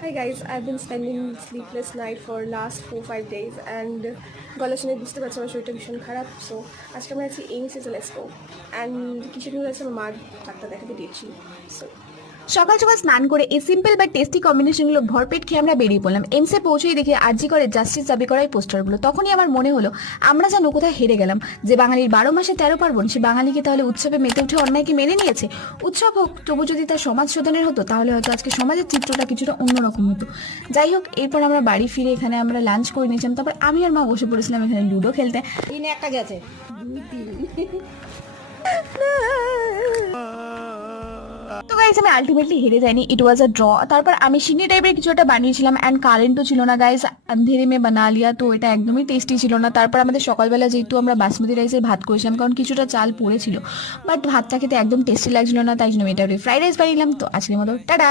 Hi guys, I've been spending sleepless night for last 4-5 days and গলা শুনে বুঝতে পারছি আমার শরীরটা ভীষণ খারাপ। সো আজকে আমরা আছি এইমসে লেটস গো অ্যান্ড কিসের জন্য আছে আমার মা ডাক্তার দেখাতে দিয়েছি। সো সকাল সকাল স্নান করে এই সিম্পল বা টেস্টি কম্বিনেশনগুলো ভরপেট খেয়ে আমরা বেরিয়ে পড়লাম। এমসে পৌঁছেই দেখে আরজি করে জাস্টিস দাবি করাই পোস্টারগুলো। তখনই আমার মনে হলো আমরা যেন কোথায় হেরে গেলাম। যে বাঙালির 12 মাসে 13 পার্বণ, সে বাঙালিকে তাহলে উৎসবে মেতে উঠে অন্যায়কে মেনে নিয়েছে। উৎসব হোক, তবু যদি তার সমাজ শোধনের হতো তাহলে হয়তো আজকে সমাজের চিত্রটা কিছুটা অন্যরকম হতো। যাই হোক, এরপর আমরা বাড়ি ফিরে এখানে আমরা লাঞ্চ করে নিয়েছিলাম। তারপর আমি আর মা বসে পড়েছিলাম এখানে লুডো খেলতে। দিনে একটা গেছে 2 3 তো গাইজ আমি আলটিমেটলি হেরে যাইনি, ইট ওয়াজ আ ড্র। তারপর আমি সিনি টাইপের কিছু একটা বানিয়েছিলাম অ্যান্ড কারেন্টও ছিল না গাইজ, আন্ধেরে মে বানা লিয়া। তো এটা একদমই টেস্টি ছিল না। তারপর আমাদের সকালবেলা যেহেতু আমরা বাসমতি রাইসের ভাত করেছিলাম, কারণ কিছুটা চাল পড়েছিল, বাট ভাতটা খেতে একদম টেস্টি লাগছিল না, তাই জন্য আমি এটা ফ্রাইড রাইস বানিয়েছিলাম। তো আজকের মতো টাটা।